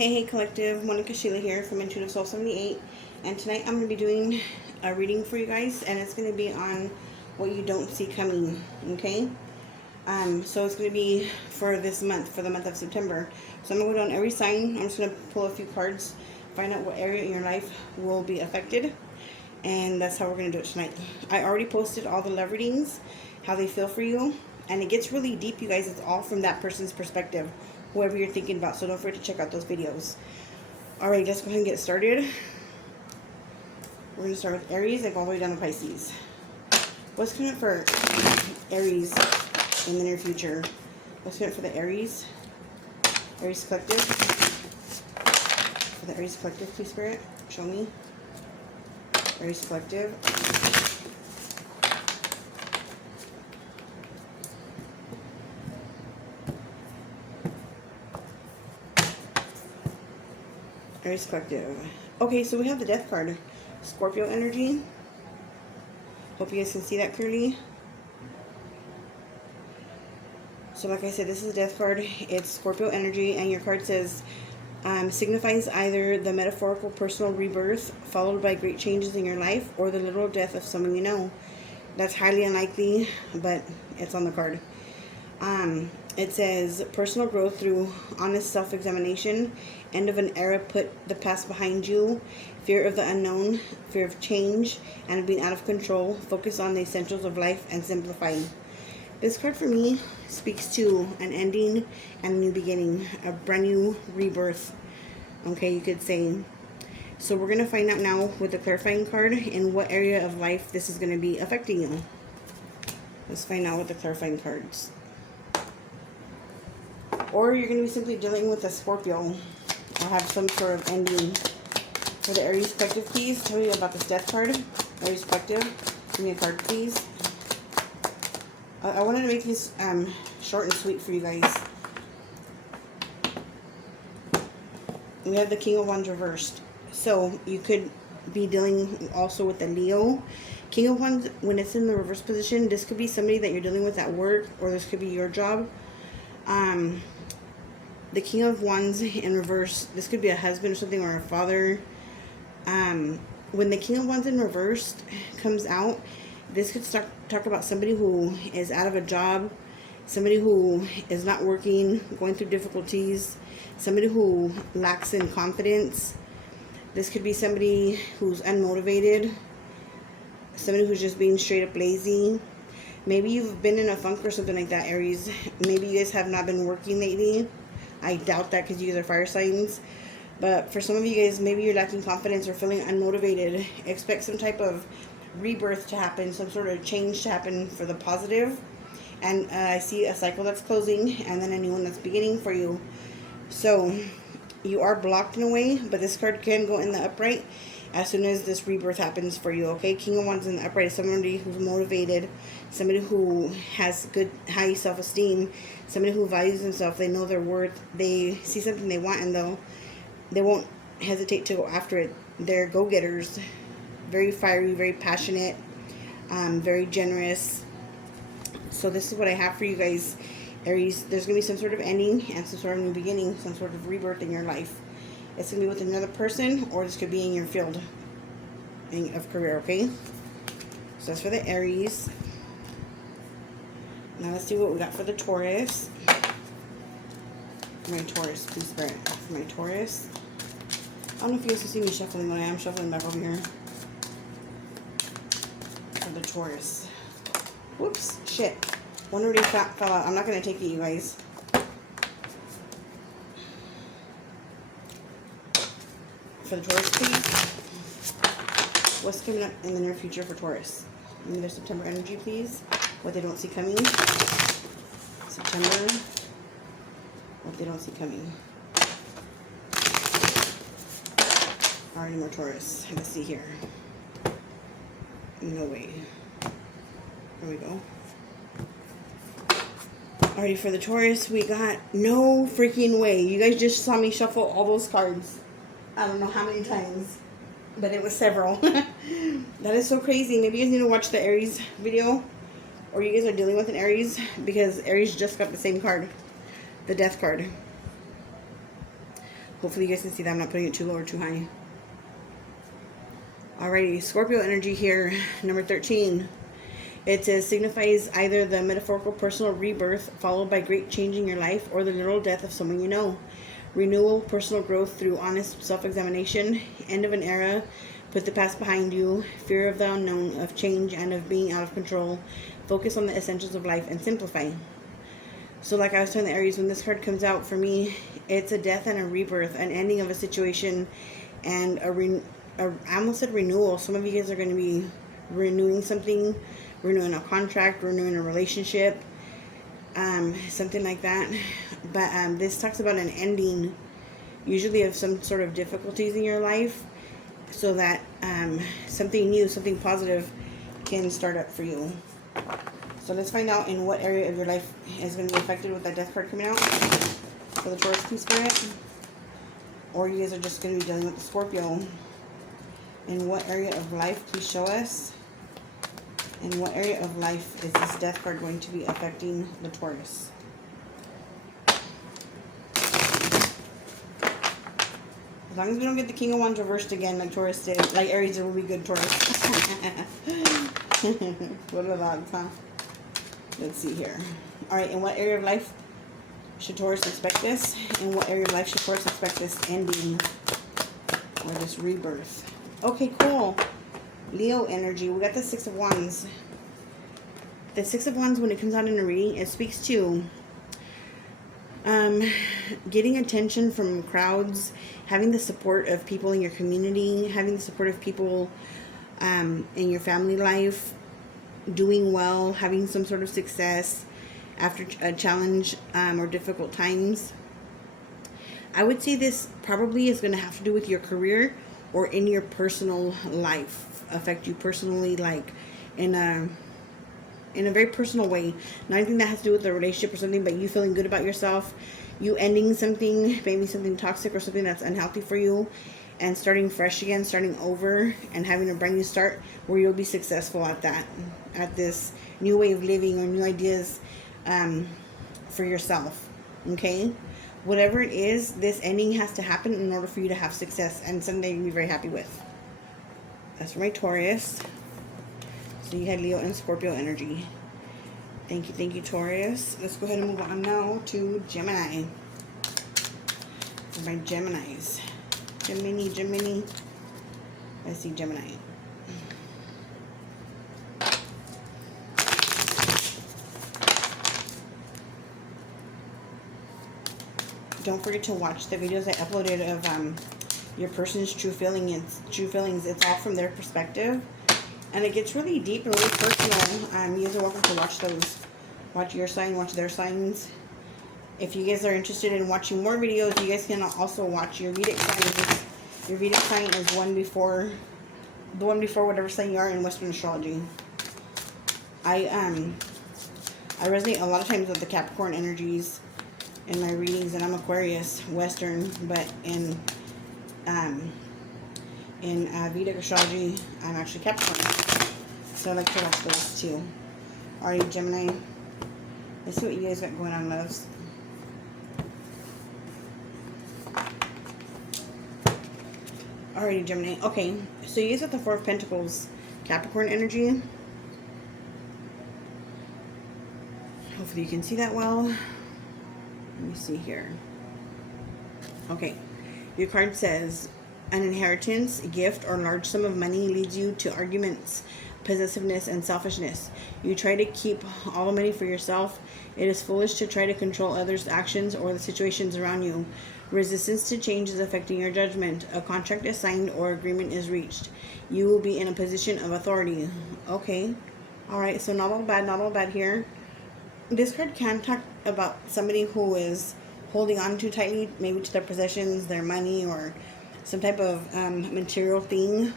Hey collective, Monica Sheila here from IntuitiveSoul 78, and tonight I'm going to be doing a reading for you guys, and it's going to be on what you don't see coming, okay? So it's going to be for this month, for the month of September. So I'm going to go down every sign. I'm just going to pull a few cards, find out what area in your life will be affected, and that's how we're going to do it tonight. I already posted all the love readings, how they feel for you, and it gets really deep, you guys. It's all from that person's perspective, whoever you're thinking about, so don't forget to check out those videos. Alright, let's go ahead and get started. We're going to start with Aries and go all the way down to Pisces. What's coming up for Aries in the near future? What's coming up for the Aries? Aries Collective. For the Aries Collective, please, Spirit, show me. Aries Collective. Aries Collective. Okay, so we have the Death card. Scorpio energy. Hope you guys can see that clearly. So like I said, this is the Death card. It's Scorpio energy, and your card says, signifies either the metaphorical personal rebirth followed by great changes in your life, or the literal death of someone you know. That's highly unlikely, but it's on the card. It says personal growth through honest self-examination, end of an era, put the past behind you, fear of the unknown, fear of change, and being out of control, focus on the essentials of life and simplifying. This card for me speaks to an ending and a new beginning, a brand new rebirth, okay, you could say. So we're going to find out now with the clarifying card in what area of life this is going to be affecting you. Let's find out with the clarifying cards. Or you're going to be simply dealing with a Scorpio or have some sort of ending. For the Aries Collective, please tell me about this Death card. Aries Collective, give me a card, please. I wanted to make this short and sweet for you guys. We have the King of Wands reversed. So you could be dealing also with the Leo. King of Wands, when it's in the reverse position, this could be somebody that you're dealing with at work, or this could be your job. The King of Wands in reverse, this could be a husband or something, or a father. When the King of Wands in reverse comes out, this could talk about somebody who is out of a job, somebody who is not working, going through difficulties, somebody who lacks in confidence. This could be somebody who's unmotivated, somebody who's just being straight up lazy. Maybe you've been in a funk or something like that, Aries. Maybe you guys have not been working lately. I doubt that because you guys are fire signs. But for some of you guys, maybe you're lacking confidence or feeling unmotivated. Expect some type of rebirth to happen, some sort of change to happen for the positive. And I see a cycle that's closing and then a new one that's beginning for you. So you are blocked in a way, but this card can go in the upright as soon as this rebirth happens for you, okay? King of Wands in the upright is somebody who's motivated, somebody who has good, high self-esteem, somebody who values themselves, they know their worth, they see something they want, and they won't hesitate to go after it. They're go-getters, very fiery, very passionate, very generous. So this is what I have for you guys, Aries. There's going to be some sort of ending and some sort of new beginning, some sort of rebirth in your life. It's going to be with another person, or this could be in your field of career, okay? So that's for the Aries. Now let's see what we got for the Taurus. For my Taurus, please, Spirit. For my Taurus. I don't know if you guys can see me shuffling, but I am shuffling back over here. For the Taurus. Whoops, shit. One already fell out. I'm not going to take it, you guys. For the Taurus, please. What's coming up in the near future for Taurus? Give me their September energy, please. What they don't see coming. September. What they don't see coming. Alright, more Taurus. Let's see here. No way. There we go. Alrighty, for the Taurus, we got no freaking way. You guys just saw me shuffle all those cards. I don't know how many times, but it was several. That is so crazy. Maybe you guys need to watch the Aries video, or you guys are dealing with an Aries, because Aries just got the same card, the Death card. Hopefully you guys can see that I'm not putting it too low or too high. Alrighty, Scorpio energy here, number 13. It says, signifies either the metaphorical personal rebirth followed by great change in your life or the literal death of someone you know. Renewal, personal growth through honest self-examination, end of an era, put the past behind you, fear of the unknown, of change and of being out of control, focus on the essentials of life and simplify. So like I was telling the Aries, when this card comes out for me, it's a death and a rebirth, an ending of a situation, and I almost said renewal. Some of you guys are going to be renewing something, renewing a contract, renewing a relationship, something like that. But this talks about an ending, usually of some sort of difficulties in your life, so that something new, something positive can start up for you. So let's find out in what area of your life is going to be affected with that death card coming out for the Taurus Key Spirit. Or you guys are just going to be dealing with the Scorpio. In what area of life, please show us. In what area of life is this death card going to be affecting the Taurus? As long as we don't get the King of Wands reversed again like Taurus did. Like Aries did, will be good, Taurus. What are the odds, huh? Let's see here. Alright, in what area of life should Taurus expect this? In what area of life should Taurus expect this ending or this rebirth? Okay, cool. Leo energy. We got the Six of Wands. The Six of Wands, when it comes out in a reading, it speaks to getting attention from crowds, having the support of people in your community, having the support of people in your family life, doing well, having some sort of success after a challenge or difficult times. I would say this probably is going to have to do with your career or in your personal life, affect you personally, like in a very personal way. Not anything that has to do with the relationship or something, but you feeling good about yourself, you ending something, maybe something toxic or something that's unhealthy for you, and starting fresh again, starting over, and having a brand new start where you'll be successful at that, at this new way of living or new ideas for yourself. Okay? Whatever it is, this ending has to happen in order for you to have success and something you'll be very happy with. That's for my Taurus. So you had Leo and Scorpio energy. Thank you, Taurus. Let's go ahead and move on now to Gemini. For my Geminis. Gemini. I see Gemini. Don't forget to watch the videos I uploaded of your person's true feelings. It's all from their perspective. And it gets really deep and really personal. You guys are welcome to watch those. Watch your sign, watch their signs. If you guys are interested in watching more videos, you guys can also watch your Vedic signs. Your Vedic sign is the one before whatever sign you are in Western astrology. I resonate a lot of times with the Capricorn energies in my readings, and I'm Aquarius, Western, but in Vedic astrology, I'm actually Capricorn. So I like to watch those too. Alright, Gemini. Let's see what you guys got going on, loves. Alrighty, Gemini. Okay, so you guys got the Four of Pentacles, Capricorn energy. Hopefully you can see that well. Let me see here. Okay, your card says, an inheritance, gift, or large sum of money leads you to arguments, possessiveness, and selfishness. You try to keep all the money for yourself. It is foolish to try to control others' actions or the situations around you. Resistance to change is affecting your judgment. A contract is signed or agreement is reached. You will be in a position of authority. Okay. Alright, so not all bad here. This card can talk about somebody who is holding on too tightly, maybe to their possessions, their money, or some type of material thing.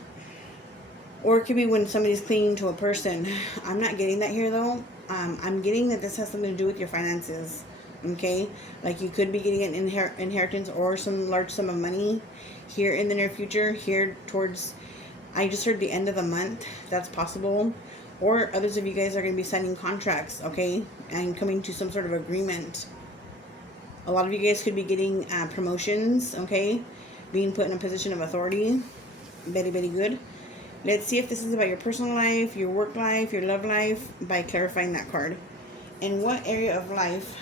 Or it could be when somebody's clinging to a person. I'm not getting that here though. I'm getting that this has something to do with your finances. Okay? Like you could be getting an inheritance or some large sum of money here in the near future. Here towards, I just heard the end of the month. That's possible. Or others of you guys are going to be signing contracts. Okay? And coming to some sort of agreement. A lot of you guys could be getting promotions, okay? Being put in a position of authority. Very, very good. Let's see if this is about your personal life, your work life, your love life, by clarifying that card. In what area of life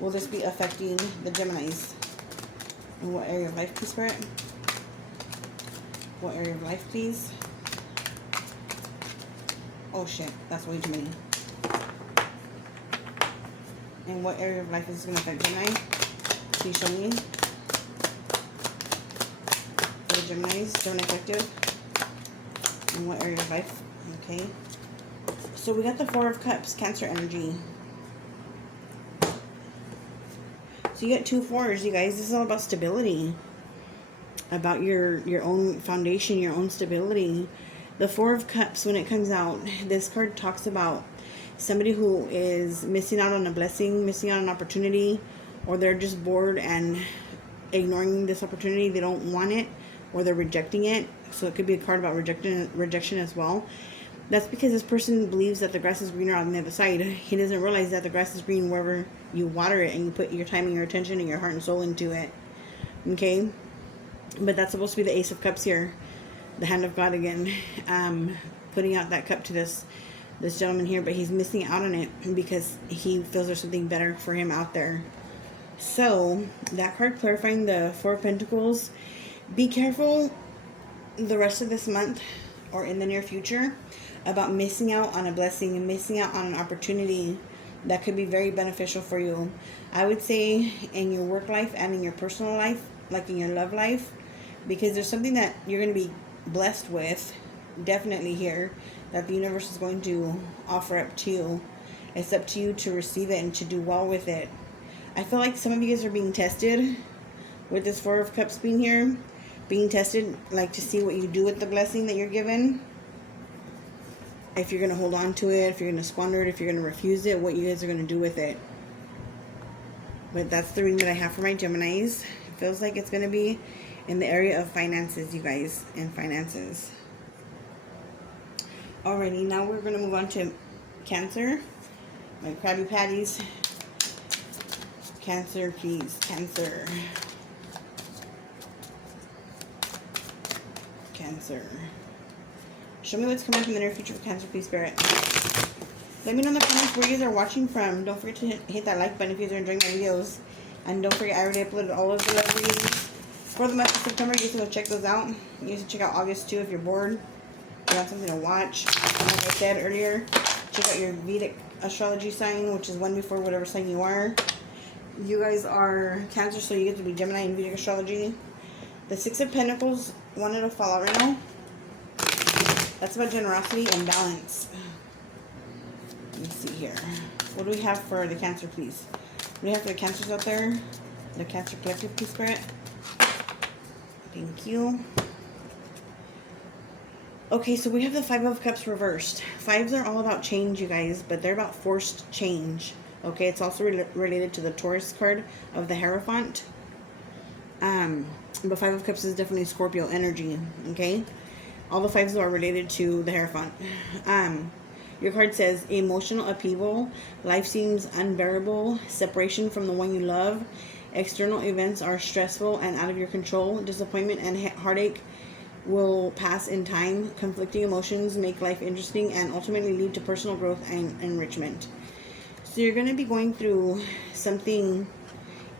will this be affecting the Geminis? In what area of life, please, Spirit? What area of life, please? Oh, shit. That's way too many. In what area of life is this going to affect Gemini? Please show me. For the Geminis, Gemini collective. In what area of life? Okay. So we got the Four of Cups, Cancer energy. So you got 2 4s, you guys. This is all about stability. About your own foundation, your own stability. The Four of Cups, when it comes out, this card talks about somebody who is missing out on a blessing, missing out on an opportunity, or they're just bored and ignoring this opportunity. They don't want it, or they're rejecting it. So it could be a card about rejection as well. That's because this person believes that the grass is greener on the other side. He doesn't realize that the grass is green wherever you water it and you put your time and your attention and your heart and soul into it. Okay? But that's supposed to be the Ace of Cups here. The hand of God again. Putting out that cup to this gentleman here, but he's missing out on it because he feels there's something better for him out there. So, that card clarifying the Four of Pentacles. Be careful the rest of this month or in the near future about missing out on a blessing and missing out on an opportunity that could be very beneficial for you. I would say in your work life and in your personal life, like in your love life, because there's something that you're going to be blessed with, definitely here, that the universe is going to offer up to you. It's up to you to receive it and to do well with it. I feel like some of you guys are being tested with this Four of Cups being here. Being tested, like to see what you do with the blessing that you're given. If you're going to hold on to it, if you're going to squander it, if you're going to refuse it, what you guys are going to do with it. But that's the reading that I have for my Geminis. It feels like it's going to be in the area of finances, you guys, and finances. Alrighty, now we're going to move on to Cancer. My Krabby Patties. Cancer, please. Cancer. Cancer. Show me what's coming up in the near future for Cancer, please, Spirit. Let me know in the comments where you guys are watching from. Don't forget to hit that like button if you guys are enjoying my videos. And don't forget, I already uploaded all of the love readings for the month of September. You guys can go check those out. You guys can check out August too if you're bored. You want something to watch. And like I said earlier, check out your Vedic astrology sign, which is one before whatever sign you are. You guys are Cancer, so you get to be Gemini in Vedic astrology. The Six of Pentacles wanted to fall out right now. That's about generosity and balance. Let me see here. What do we have for the Cancer, please? What do we have for the Cancers out there? The Cancer collective, please, Spirit. Thank you. Okay, so we have the Five of Cups reversed. Fives are all about change, you guys, but they're about forced change. Okay, it's also related to the Taurus card of the Hierophant. But Five of Cups is definitely Scorpio energy, okay? All the fives are related to the Hierophant. Your card says, emotional upheaval. Life seems unbearable. Separation from the one you love. External events are stressful and out of your control. Disappointment and heartache will pass in time. Conflicting emotions make life interesting and ultimately lead to personal growth and enrichment. So you're going to be going through something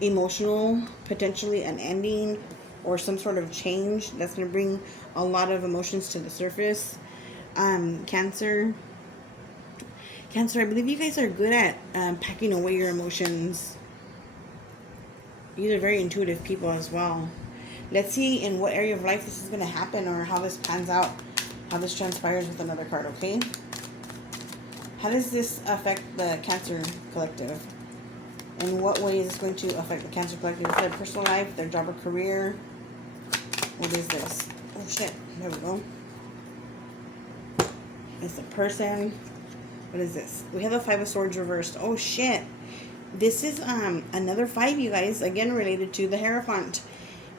emotional, potentially an ending or some sort of change that's going to bring a lot of emotions to the surface. Cancer, I believe you guys are good at packing away your emotions. These are very intuitive people as well. Let's see in what area of life this is going to happen or how this pans out, how this transpires with another card, okay? How does this affect the Cancer collective? In what way is this going to affect the Cancer collective? Is their personal life, their job or career? What is this? Oh shit, there we go. It's a person. What is this? We have the Five of Swords reversed. Oh shit. This is another five, you guys. Again, related to the Hierophant.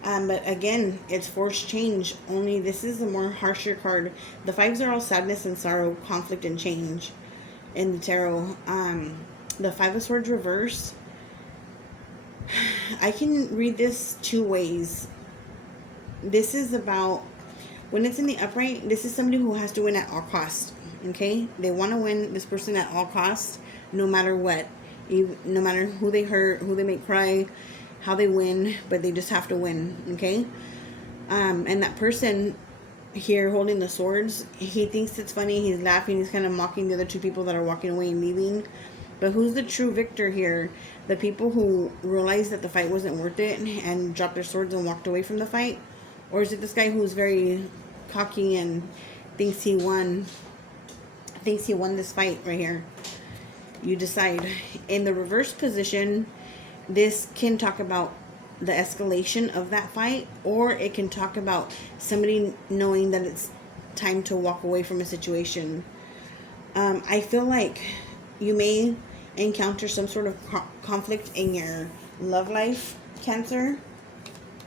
But again, it's forced change. Only this is a more harsher card. The fives are all sadness and sorrow, conflict and change in the tarot. The Five of Swords reversed. I can read this two ways. This is about, when it's in the upright, this is somebody who has to win at all costs. Okay? They want to win, this person, at all costs, no matter what. No matter who they hurt, who they make cry, how they win, but they just have to win. Okay? And that person here holding the swords, he thinks it's funny, he's laughing, he's kind of mocking the other two people that are walking away and leaving. But who's the true victor here? The people who realized that the fight wasn't worth it and dropped their swords and walked away from the fight? Or is it this guy who's very cocky and thinks he won this fight right here? You decide. In the reverse position, this can talk about the escalation of that fight, or it can talk about somebody knowing that it's time to walk away from a situation. I feel like you may encounter some sort of conflict in your love life, Cancer,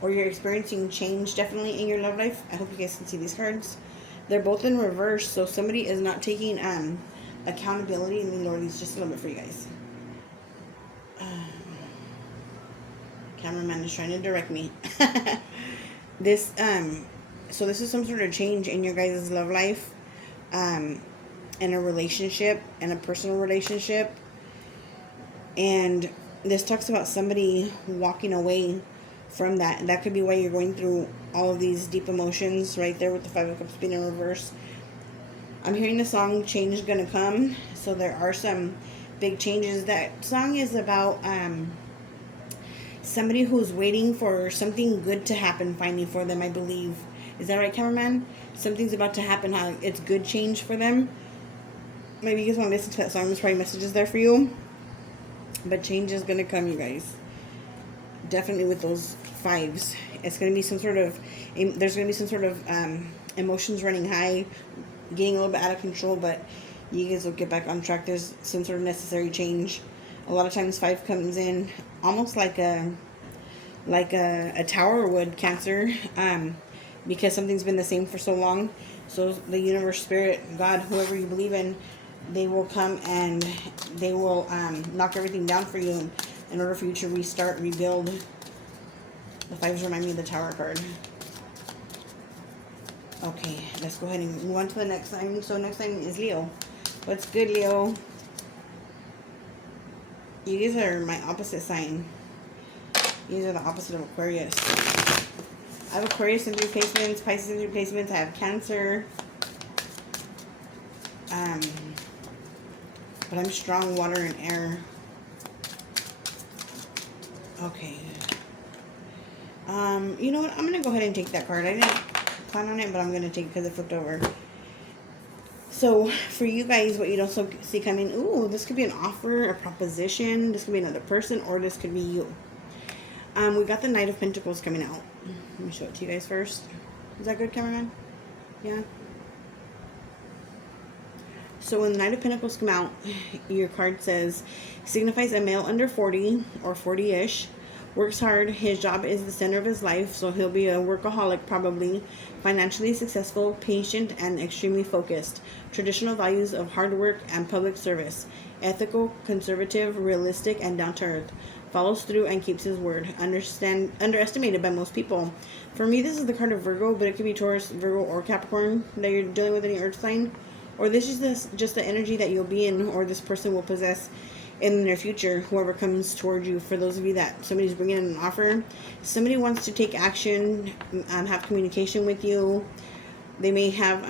or you're experiencing change definitely in your love life. I hope you guys can see these cards. They're both in reverse, so somebody is not taking accountability. Let me lower these just a little bit for you guys. Cameraman is trying to direct me. This so this is some sort of change in your guys' love life, in a relationship, in a personal relationship. And this talks about somebody walking away from that. And that could be why you're going through all of these deep emotions right there with the Five of Cups being in reverse. I'm hearing the song Change Gonna Come. So there are some big changes. That song is about somebody who's waiting for something good to happen finally for them, I believe. Is that right, cameraman? Something's about to happen. How it's good change for them. Maybe you guys want to listen to that song. There's probably messages there for you. But change is going to come, you guys. Definitely with those fives. It's going to be some sort of, there's going to be some sort of emotions running high, getting a little bit out of control, but you guys will get back on track. There's some sort of necessary change. A lot of times five comes in almost like a tower would, Cancer, because something's been the same for so long. So the universe, spirit, God, whoever you believe in, they will come and they will knock everything down for you in order for you to restart, rebuild. The fives remind me of the Tower card. Okay, let's go ahead and move on to the next sign. So next sign is Leo. What's good, Leo? You guys are my opposite sign. You guys are the opposite of Aquarius. I have Aquarius in 3 placements, Pisces in 3 placements. I have Cancer. But I'm strong water and air. Okay. You know what? I'm going to go ahead and take that card. I didn't plan on it, but I'm going to take it because it flipped over. So, for you guys, what you don't see coming, ooh, this could be an offer, a proposition. This could be another person, or this could be you. We got the Knight of Pentacles coming out. Let me show it to you guys first. Is that good, cameraman? Yeah. So when the Knight of Pentacles come out, your card says, signifies a male under 40 or 40-ish, works hard, his job is the center of his life, so he'll be a workaholic probably, financially successful, patient, and extremely focused. Traditional values of hard work and public service, ethical, conservative, realistic, and down to earth. Follows through and keeps his word. Underestimated by most people. For me, this is the card of Virgo, but it could be Taurus, Virgo, or Capricorn that you're dealing with, any earth sign. Or this is just the energy that you'll be in, or this person will possess in the near future, whoever comes toward you. For those of you that somebody's bringing in an offer, somebody wants to take action, have communication with you. They may have,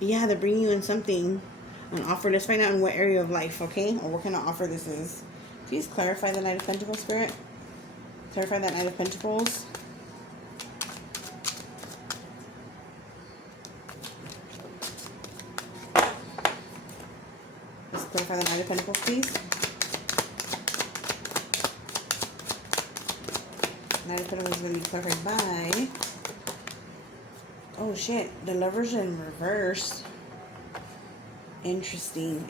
they're bringing you in something, an offer. Let's find out in what area of life, okay? Or what kind of offer this is. Please clarify the Knight of Pentacles, Spirit. Clarify that Knight of Pentacles. Let's clarify the Knight of Pentacles, please. Knight of Pentacles is going to be clarified by... oh, shit. The Lovers in reverse. Interesting.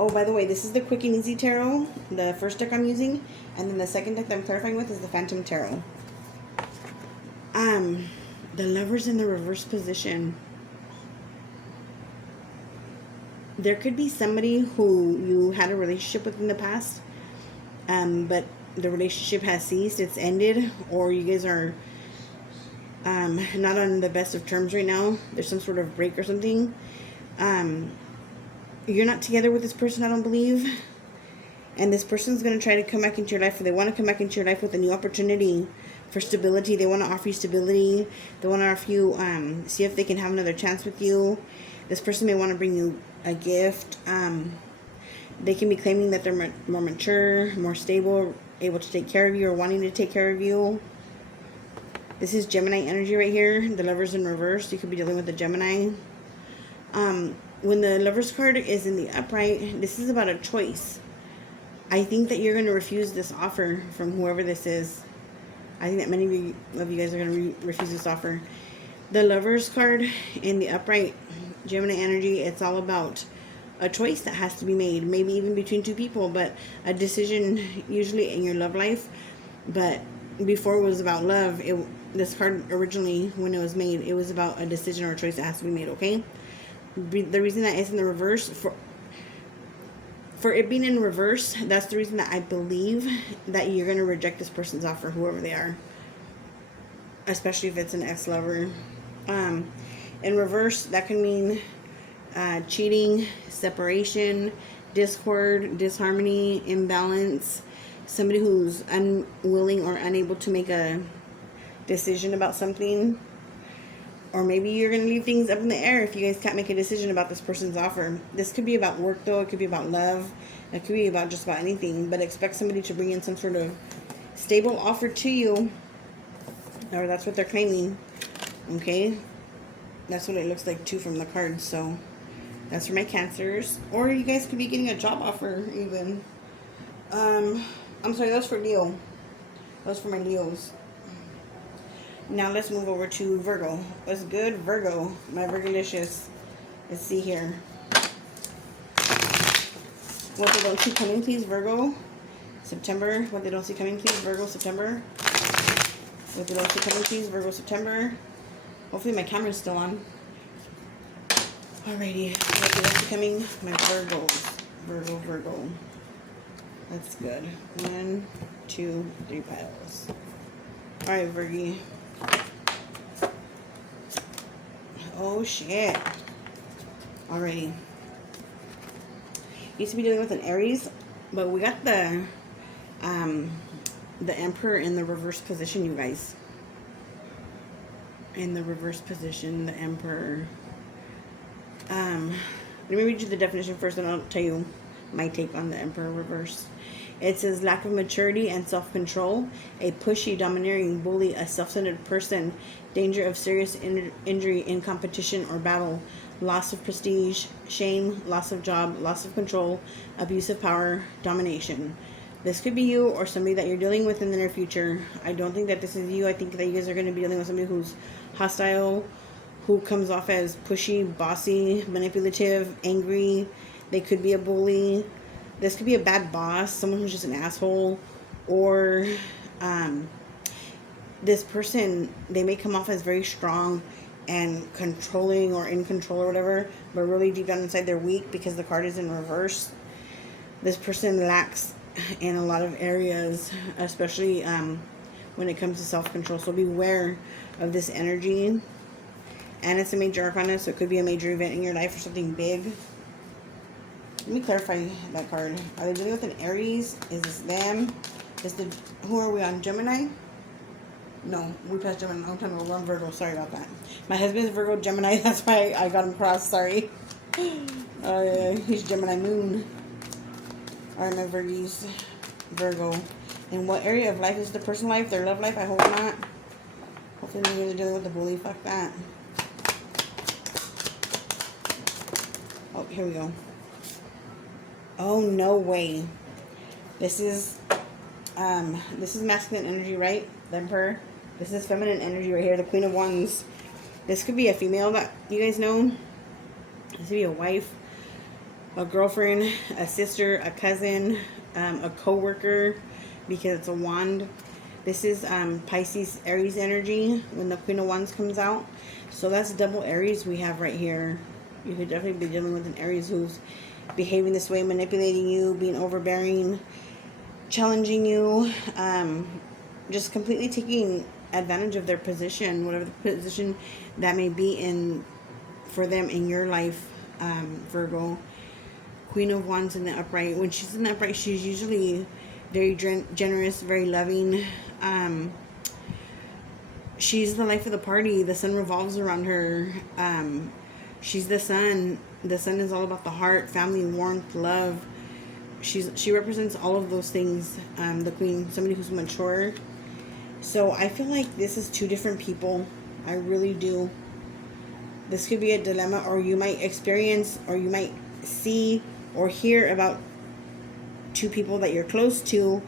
Oh, by the way, this is the Quick and Easy Tarot, the first deck I'm using, and then the second deck that I'm clarifying with is the Phantom Tarot. The Lovers in the reverse position. there could be somebody who you had a relationship with in the past, but the relationship has ceased, it's ended, or you guys are not on the best of terms right now. There's some sort of break or something. You're not together with this person, I don't believe. And this person's going to try to come back into your life, or they want to come back into your life with a new opportunity for stability. They want to offer you stability. They want to offer you, see if they can have another chance with you. This person may want to bring you a gift. They can be claiming that they're more mature, more stable, able to take care of you, or wanting to take care of you. This is Gemini energy right here. The Lover's in reverse. You could be dealing with a Gemini. When the Lover's card is in the upright, this is about a choice. I think that you're going to refuse this offer from whoever this is. I think that many of you guys are going to refuse this offer. The Lover's card in the upright, Gemini energy, it's all about a choice that has to be made. Maybe even between two people, but a decision usually in your love life. But before it was about love, this card originally, when it was made, it was about a decision or a choice that has to be made, okay? The reason that it's in the reverse, for it being in reverse, that's the reason that I believe that you're going to reject this person's offer, whoever they are. Especially if it's an ex-lover. In reverse, that can mean cheating, separation, discord, disharmony, imbalance. Somebody who's unwilling or unable to make a decision about something. Or maybe you're going to leave things up in the air if you guys can't make a decision about this person's offer. This could be about work, though. It could be about love. It could be about just about anything. But expect somebody to bring in some sort of stable offer to you. Or that's what they're claiming. Okay? That's what it looks like, too, from the cards. So, that's for my Cancers. Or you guys could be getting a job offer, even. I'm sorry, that's for Leo. That's for my Leos. Now let's move over to Virgo. What's good, Virgo? My Virgolicious. Let's see here. What they don't see coming, please, Virgo. September. What they don't see coming, please, Virgo. September. What they don't see coming, please, Virgo. September. Hopefully my camera's still on. Alrighty. What they don't see coming, my Virgos. Virgo. That's good. 1, 2, 3 piles. Alright, Virgie. Oh shit. Alrighty. Used to be dealing with an Aries, but we got the Emperor in the reverse position, you guys. In the reverse position, the Emperor. Let me read you the definition first, and I'll tell you my take on the Emperor reverse. It says lack of maturity and self-control, a pushy, domineering bully, a self-centered person, danger of serious injury in competition or battle, loss of prestige, shame, loss of job, loss of control, abuse of power, domination. This could be you or somebody that you're dealing with in the near future. I don't think that this is you. I think that you guys are going to be dealing with somebody who's hostile, who comes off as pushy, bossy, manipulative, angry. They could be a bully. This could be a bad boss, someone who's just an asshole, or this person, they may come off as very strong and controlling or in control or whatever, but really deep down inside they're weak because the card is in reverse. This person lacks in a lot of areas, especially when it comes to self-control, so beware of this energy. And it's a major arcana, so it could be a major event in your life or something big. Let me clarify that card. Are they dealing with an Aries? Is this them? Who are we on? Gemini? No, we passed Gemini a long time ago. We're on Virgo. Sorry about that. My husband's Virgo Gemini. That's why I got him crossed. Sorry. He's Gemini Moon. Alright, my Virgies. Virgo. In what area of life is the personal life? Their love life? I hope not. Hopefully they're dealing with the bully. Fuck that. Oh, here we go. Oh, no way. This is masculine energy, right? The Emperor. This is feminine energy right here, the Queen of Wands. This could be a female that you guys know. This could be a wife, a girlfriend, a sister, a cousin, a co-worker, because it's a wand. This is Pisces, Aries energy when the Queen of Wands comes out. So that's double Aries we have right here. You could definitely be dealing with an Aries who's behaving this way, manipulating you, being overbearing, challenging you, just completely taking advantage of their position, whatever the position that may be in for them in your life, Virgo. Queen of Wands in the upright. When she's in the upright, she's usually very generous, very loving. She's the life of the party. The sun revolves around her. She's the sun. The sun is all about the heart, family, warmth, love. She represents all of those things. The queen, somebody who's mature. So I feel like this is two different people. I really do. This could be a dilemma, or you might experience, or you might see or hear about two people that you're close to,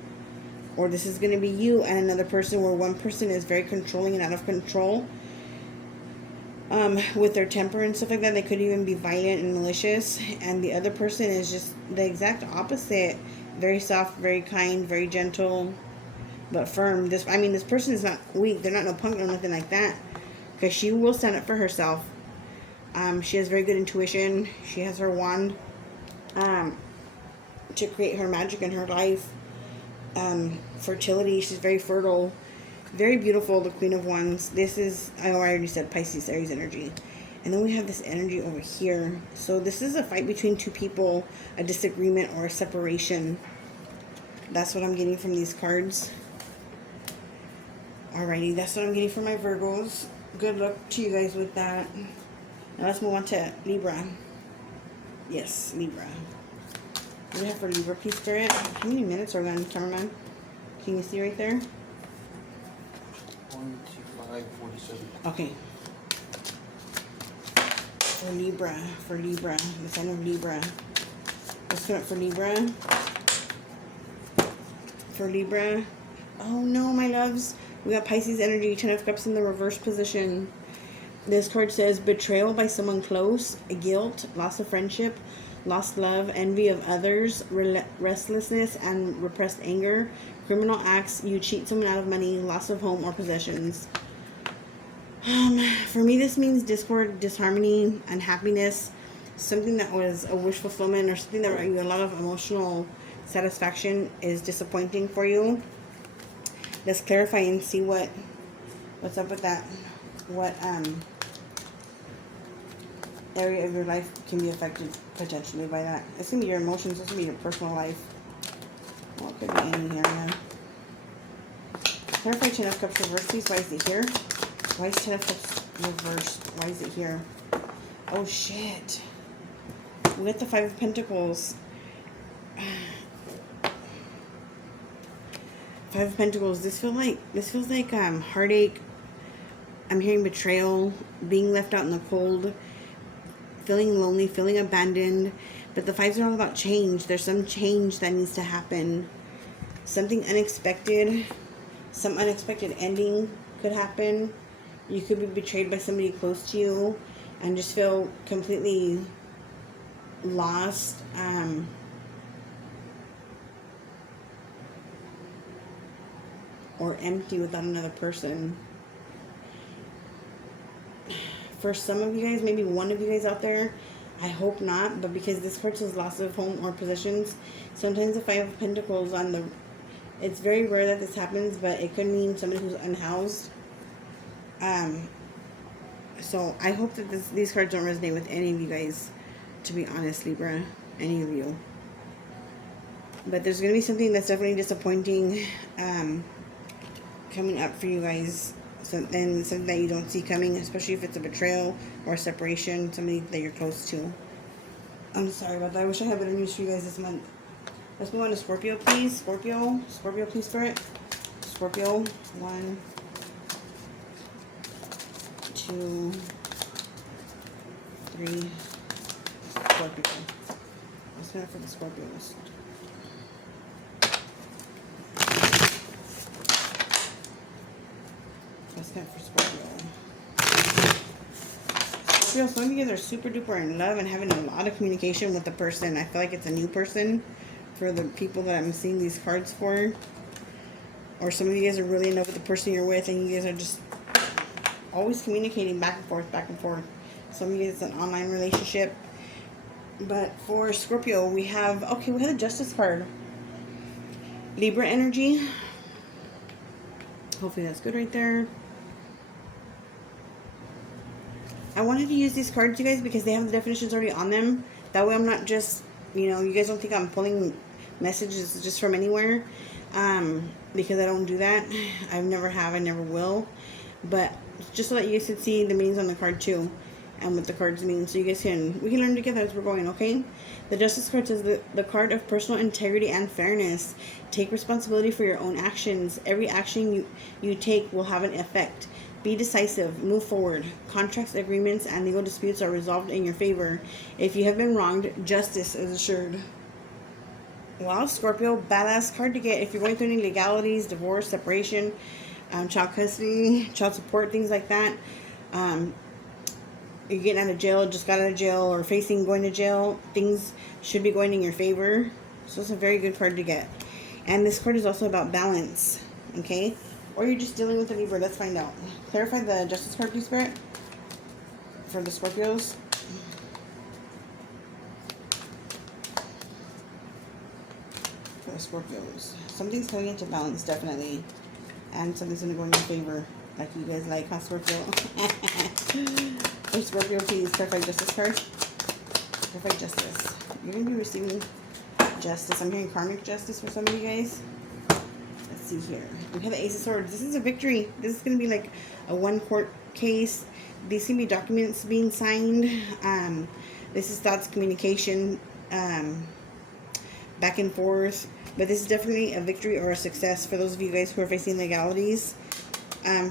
or this is going to be you and another person, where one person is very controlling and out of control with their temper and stuff like that. They could even be violent and malicious, and the other person is just the exact opposite. Very soft, very kind, very gentle, but firm. This person is not weak. They're not no punk or nothing like that, because she will stand up for herself. She has very good intuition. She has her wand to create her magic in her life. Fertility. She's very fertile, very beautiful. The Queen of Wands. This is, I already said, Pisces, Aries energy. And then we have this energy over here. So this is a fight between two people, a disagreement, or a separation. That's what I'm getting from these cards. Alrighty, that's what I'm getting for my Virgos. Good luck to you guys with that. Now let's move on to Libra. Yes, Libra. What do we have for Libra, please, Spirit? How many minutes are we on, cameraman? Can you see right there? 1:25:47. Okay. For Libra, the sign of Libra. Let's come up for Libra. For Libra. Oh no, my loves. We got Pisces energy, 10 of Cups in the reverse position. This card says betrayal by someone close, guilt, loss of friendship, lost love, envy of others, restlessness and repressed anger, criminal acts, you cheat someone out of money, loss of home or possessions. For me, this means discord, disharmony, unhappiness, something that was a wish fulfillment or something that brought you a lot of emotional satisfaction is disappointing for you. Let's clarify and see what's up with that. What area of your life can be affected potentially by that. It's going to be your emotions. It's going to be your personal life. Well, it could be any area. Clarify 10 of Cups reversed, please. Why is it here? Why is 10 of Cups reversed? Why is it here? Oh, shit. We got the 5 of Pentacles. 5 of Pentacles. This feels like heartache. I'm hearing betrayal, being left out in the cold, feeling lonely, feeling abandoned. But the 5s are all about change. There's some change that needs to happen. Something unexpected. Some unexpected ending could happen. You could be betrayed by somebody close to you and just feel completely lost. Or empty without another person. For some of you guys, maybe one of you guys out there, I hope not, but because this card says loss of home or possessions, sometimes the 5 of Pentacles on the, it's very rare that this happens, but it could mean somebody who's unhoused. So I hope that these cards don't resonate with any of you guys, to be honest, Libra, any of you. But there's going to be something that's definitely disappointing coming up for you guys. And something that you don't see coming, especially if it's a betrayal or a separation, somebody that you're close to. I'm sorry about that. I wish I had better news for you guys this month. Let's move on to Scorpio, please. Scorpio, please, Spirit. Scorpio, 1, 2, 3. Scorpio. Let's go for the Scorpios. For Scorpio. Scorpio, some of you guys are super duper in love and having a lot of communication with the person. I feel like it's a new person for the people that I'm seeing these cards for. Or some of you guys are really in love with the person you're with and you guys are just always communicating back and forth, Some of you guys, it's an online relationship. But for Scorpio, we have the Justice card. Libra energy. Hopefully that's good right there. I wanted to use these cards, you guys, because they have the definitions already on them. That way I'm not just, you guys don't think I'm pulling messages just from anywhere. Because I don't do that. I never will. But just so that you guys can see the meanings on the card too. And what the cards mean. So you guys we can learn together as we're going, okay? The Justice card says the card of personal integrity and fairness. Take responsibility for your own actions. Every action you take will have an effect. Be decisive. Move forward. Contracts, agreements, and legal disputes are resolved in your favor. If you have been wronged, justice is assured. Wow, Scorpio, badass card to get if you're going through any legalities, divorce, separation, child custody, child support, things like that. You're getting out of jail, just got out of jail, or facing going to jail. Things should be going in your favor. So it's a very good card to get. And this card is also about balance, okay? Or you're just dealing with a Libra. Let's find out. Clarify the Justice card, please, Spirit, for the Scorpios. For the Scorpios. Something's coming into balance, definitely. And something's going to go in your favor, like you guys like, huh, Scorpio? For Scorpio, please, clarify Justice card. Clarify Justice. You're going to be receiving justice. I'm hearing karmic justice for some of you guys. Let's see here. We have the Ace of Swords. This is a victory. This is going to be like a one court case. These can be documents being signed. This is thoughts, communication, back and forth. But this is definitely a victory or a success for those of you guys who are facing legalities.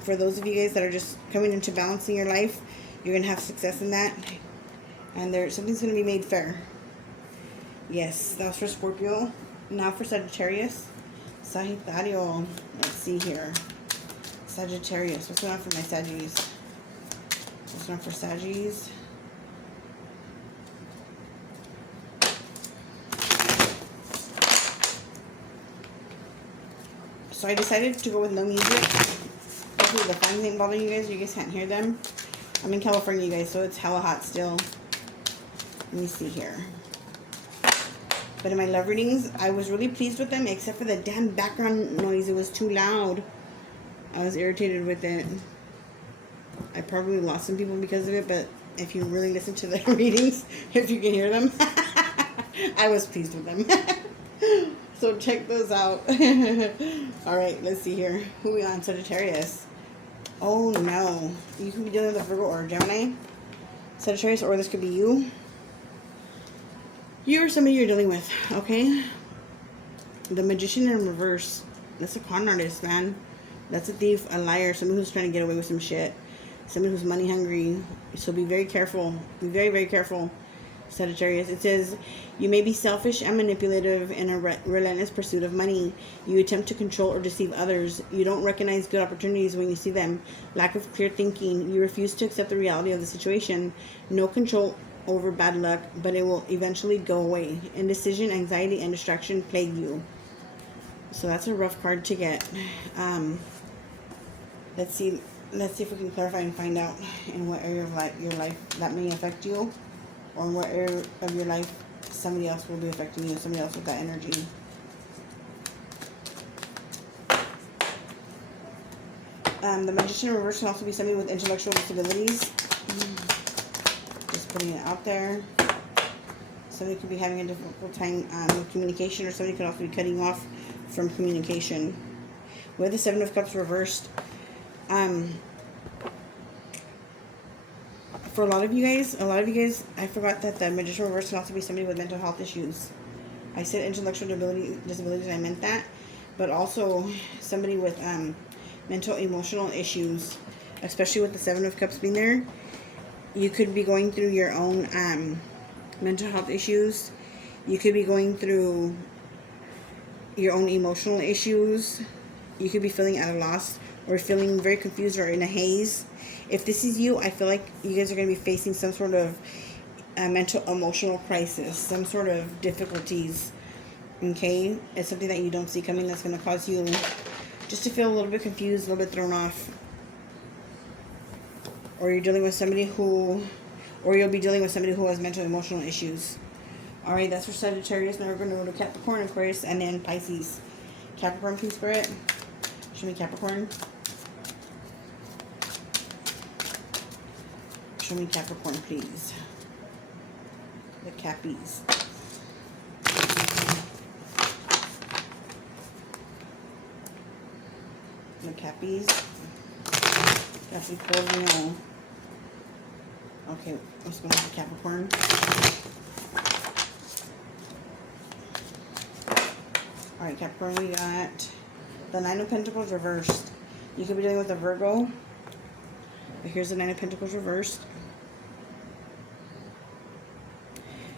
For those of you guys that are just coming into balancing your life, you're going to have success in that. And something's going to be made fair. Yes, that was for Scorpio. Now for Sagittarius. Sagittario. Let's see here. Sagittarius. What's going on for my Saggies? What's going on for Saggies? So I decided to go with no music. Hopefully the fans ain't bothering you guys. You guys can't hear them. I'm in California, you guys, so it's hella hot still. Let me see here. But in my love readings, I was really pleased with them, except for the damn background noise. It was too loud. I was irritated with it. I probably lost some people because of it, but if you really listen to the readings, if you can hear them, I was pleased with them. So check those out. All right, let's see here. Who are we on? Sagittarius. Oh no. You could be dealing with a Virgo or a Gemini. Sagittarius, or this could be you. You or somebody you're dealing with, okay? The Magician in reverse. That's a con artist, man. That's a thief, a liar, somebody who's trying to get away with some shit. Somebody who's money hungry. So be very careful. Be very, very careful, Sagittarius. It says, you may be selfish and manipulative in a relentless pursuit of money. You attempt to control or deceive others. You don't recognize good opportunities when you see them. Lack of clear thinking. You refuse to accept the reality of the situation. No control over bad luck, but it will eventually go away. Indecision, anxiety, and distraction plague you. So that's a rough card to get. Let's see if we can clarify and find out in what area of your life that may affect you, or in what area of your life somebody else will be affecting you, somebody else with that energy. The Magician in reverse can also be somebody with intellectual disabilities. Just putting it out there. Somebody could be having a difficult time with communication, or somebody could also be cutting off from communication. With the Seven of Cups reversed, for a lot of you guys, I forgot that the Magician reverse can also be somebody with mental health issues. I said intellectual disabilities, and I meant that, but also somebody with mental, emotional issues, especially with the Seven of Cups being there. You could be going through your own mental health issues. You could be going through your own emotional issues. You could be feeling at a loss, or feeling very confused, or in a haze. If this is you, I feel like you guys are going to be facing some sort of mental, emotional crisis, some sort of difficulties. Okay? It's something that you don't see coming that's going to cause you just to feel a little bit confused, a little bit thrown off. Or you're dealing with somebody who, or you'll be dealing with somebody who has mental emotional issues. All right, that's for Sagittarius. Now we're going to go to Capricorn, Aquarius, and then Pisces. Capricorn, please, Spirit. Show me Capricorn. Show me Capricorn, please. The Cappies. The Cappies. Capricorn. Okay, let's go with the Capricorn. Alright, Capricorn, we got the Nine of Pentacles reversed. You could be dealing with a Virgo. But here's the Nine of Pentacles reversed.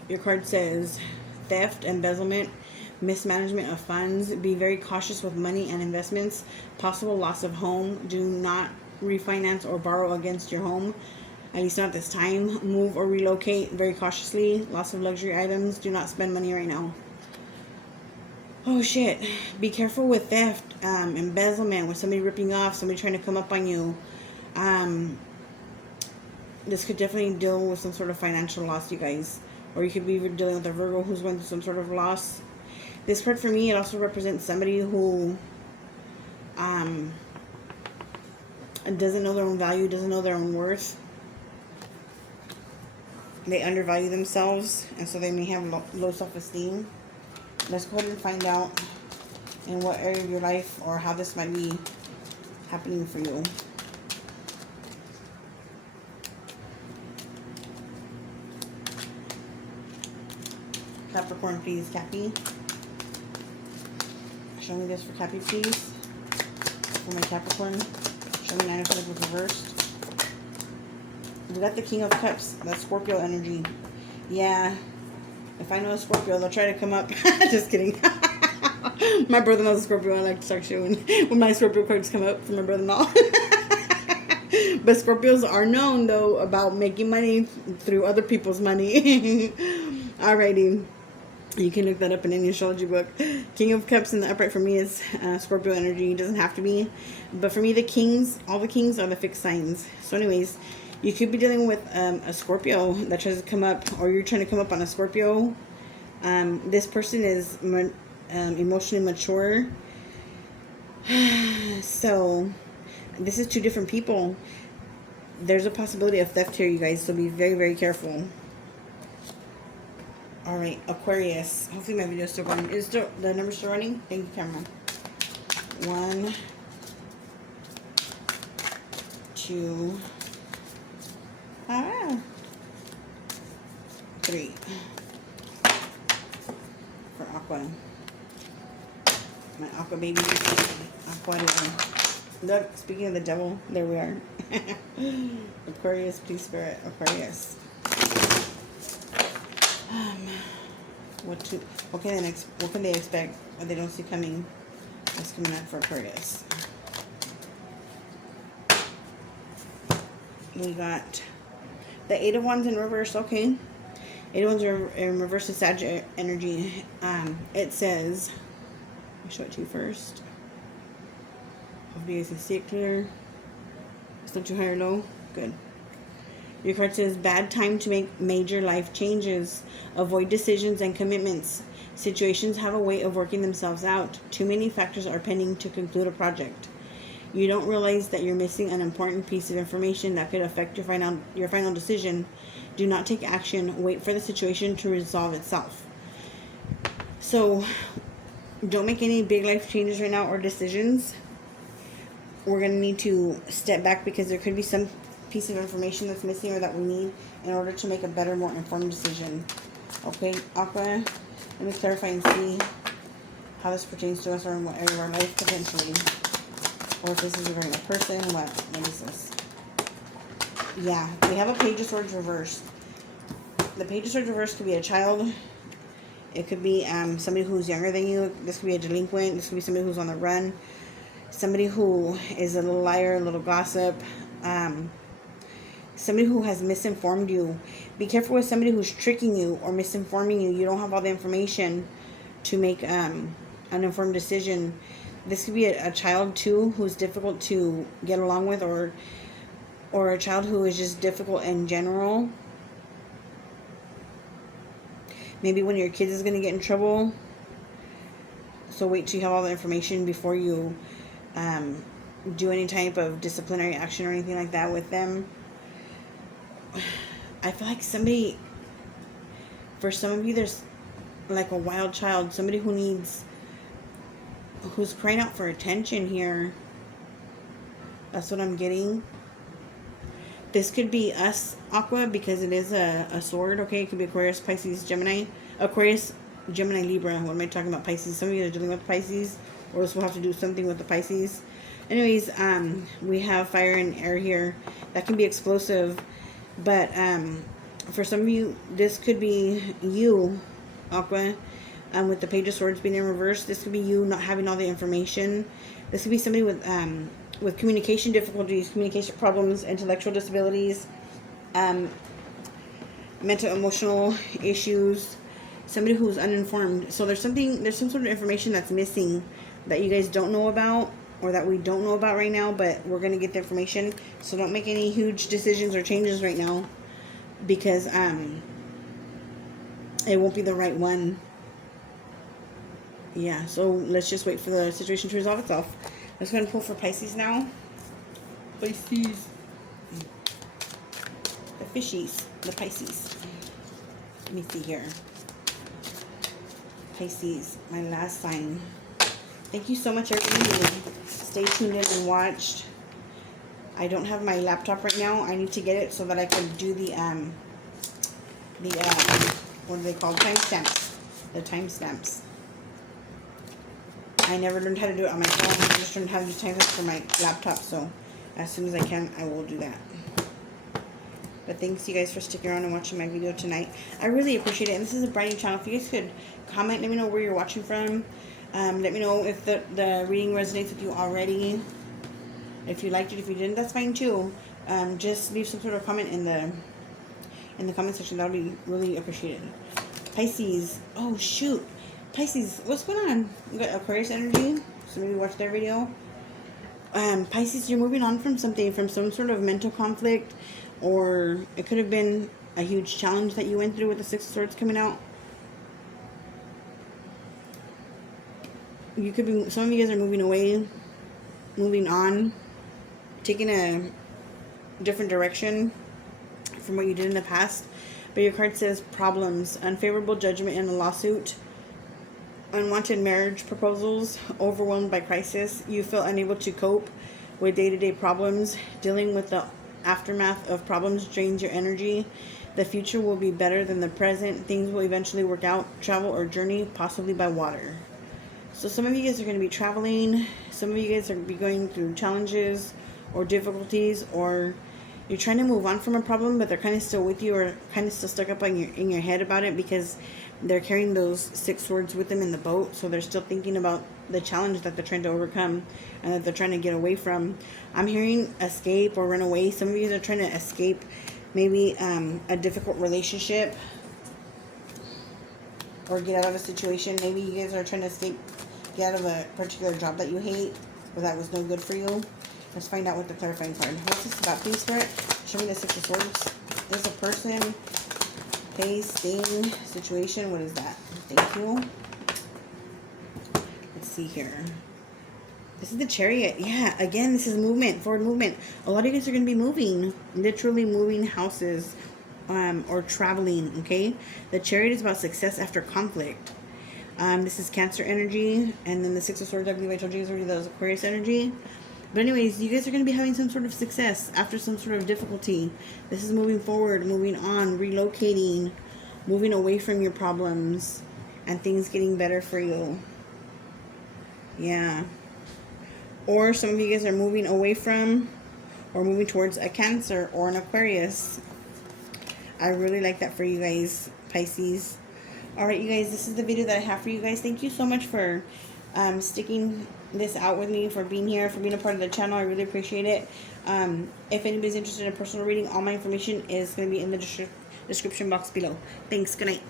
Your card says theft, embezzlement, mismanagement of funds. Be very cautious with money and investments. Possible loss of home. Do not refinance or borrow against your home. At least not this time. Move or relocate very cautiously. Loss of luxury items. Do not spend money right now. Oh shit. Be careful with theft, embezzlement, with somebody ripping off, somebody trying to come up on you. This could definitely deal with some sort of financial loss, you guys. Or you could be dealing with a Virgo who's going through some sort of loss. This card for me, it also represents somebody who doesn't know their own value, doesn't know their own worth. They undervalue themselves, and so they may have low self-esteem. Let's go ahead and find out in what area of your life or how this might be happening for you. Capricorn, please, Cappy. Show me this for Cappy, please. For my Capricorn. Show me Nine of Pentacles reversed. We got the King of Cups. That's Scorpio energy. Yeah. If I know a Scorpio, they'll try to come up. Just kidding. My brother-in-law's a Scorpio. I like to start showing when my Scorpio cards come up for my brother-in-law. But Scorpios are known, though, about making money through other people's money. Alrighty. You can look that up in any astrology book. King of Cups in the upright for me is Scorpio energy. It doesn't have to be. But for me, the kings, all the kings are the fixed signs. So anyways, you could be dealing with a Scorpio that tries to come up, or you're trying to come up on a Scorpio. This person is emotionally mature. So this is two different people. There's a possibility of theft here, you guys. So be very, very careful. All right, Aquarius. Hopefully my video is still going. Is the number still running? Thank you, camera. 1, 2, 3. For Aqua. My Aqua baby. Aqua. Look, speaking of the devil, there we are. Aquarius, please, Spirit. Aquarius. What can they expect what they don't see coming? What's coming up for Aquarius? We got the Eight of Wands in reverse. Okay, Eight of Wands are in reverse to Sag energy. It says, let me show it to you first. Hopefully you guys can see it clear. It's not too high or low. Good. Your card says, bad time to make major life changes. Avoid decisions and commitments. Situations have a way of working themselves out. Too many factors are pending to conclude a project. You don't realize that you're missing an important piece of information that could affect your final decision. Do not take action. Wait for the situation to resolve itself. So, don't make any big life changes right now or decisions. We're going to need to step back because there could be some piece of information that's missing or that we need in order to make a better, more informed decision. Okay, Aqua, let me clarify and see how this pertains to us or in what area of our life potentially. Or if this is regarding a person. What is this? Yeah, we have a Page of Swords reversed. The Page of Swords reversed could be a child. It could be somebody who's younger than you. This could be a delinquent. This could be somebody who's on the run. Somebody who is a little liar, a little gossip. Somebody who has misinformed you. Be careful with somebody who's tricking you or misinforming you. You don't have all the information to make an informed decision. This could be a child too who's difficult to get along with, or a child who is just difficult in general. Maybe one of your kids is going to get in trouble. So wait till you have all the information before you do any type of disciplinary action or anything like that with them. I feel like somebody, for some of you, there's like a wild child, somebody who's crying out for attention here. That's what I'm getting. This could be us, Aqua, because it is a sword, okay? It could be Aquarius, Pisces, Gemini. Aquarius, Gemini, Libra. What am I talking about? Pisces. Some of you are dealing with Pisces, or else we'll have to do something with the Pisces. Anyways, we have fire and air here. That can be explosive. But for some of you, this could be you, Aqua, with the Page of Swords being in reverse. This could be you not having all the information. This could be somebody with communication difficulties, communication problems, intellectual disabilities, mental emotional issues, somebody who's uninformed. So there's some sort of information that's missing that you guys don't know about, or that we don't know about right now, but we're going to get the information. So don't make any huge decisions or changes right now, because it won't be the right one. Yeah, so let's just wait for the situation to resolve itself. Let's go ahead and pull for Pisces now. Pisces. The fishies. The Pisces. Let me see here. Pisces, my last sign. Thank you so much, everybody, who stay tuned in and watched. I don't have my laptop right now. I need to get it so that I can do the what are they called? Timestamps. The timestamps. I never learned how to do it on my phone. I just learned how to do timestamps for my laptop. So as soon as I can, I will do that. But thanks you guys for sticking around and watching my video tonight. I really appreciate it. And this is a brand new channel. If you guys could comment, let me know where you're watching from. Let me know if the reading resonates with you already. If you liked it, if you didn't, that's fine too. Just leave some sort of comment in the comment section. That would be really appreciated. Pisces. Oh shoot. Pisces, what's going on? You got Aquarius energy. So maybe watch their video. Pisces, you're moving on from something, from some sort of mental conflict, or it could have been a huge challenge that you went through with the Six of Swords coming out. You could be, some of you guys are moving away, moving on, taking a different direction from what you did in the past. But your card says problems, unfavorable judgment in a lawsuit, unwanted marriage proposals, overwhelmed by crisis. You feel unable to cope with day-to-day problems. Dealing with the aftermath of problems drains your energy. The future will be better than the present. Things will eventually work out. Travel or journey, possibly by water. So some of you guys are going to be traveling. Some of you guys are going to be going through challenges or difficulties, or you're trying to move on from a problem, but they're kind of still with you, or kind of still stuck up on in your head about it, because they're carrying those Six Swords with them in the boat. So they're still thinking about the challenge that they're trying to overcome and that they're trying to get away from. I'm hearing escape or run away. Some of you are trying to escape maybe a difficult relationship, or get out of a situation. Maybe you guys are trying to escape, get out of a particular job that you hate, or that was no good for you. Let's find out what the clarifying card. What's this about? Please, Spirit. Show me the Six of Swords. There's a person, place, thing, situation. What is that? Thank you. Let's see here. This is the Chariot. Yeah, again, this is movement, forward movement. A lot of you guys are going to be moving, literally moving houses, or traveling, okay? The Chariot is about success after conflict. This is Cancer energy, and then the Six of Swords, I believe I told you guys already, that was Aquarius energy. But anyways, you guys are going to be having some sort of success after some sort of difficulty. This is moving forward, moving on, relocating, moving away from your problems, and things getting better for you. Yeah. Or some of you guys are moving away from or moving towards a Cancer or an Aquarius. I really like that for you guys, Pisces. Alright, you guys, this is the video that I have for you guys. Thank you so much for sticking this out with me, for being here, for being a part of the channel. I really appreciate it. If anybody's interested in a personal reading, all my information is going to be in the description box below. Thanks. Good night.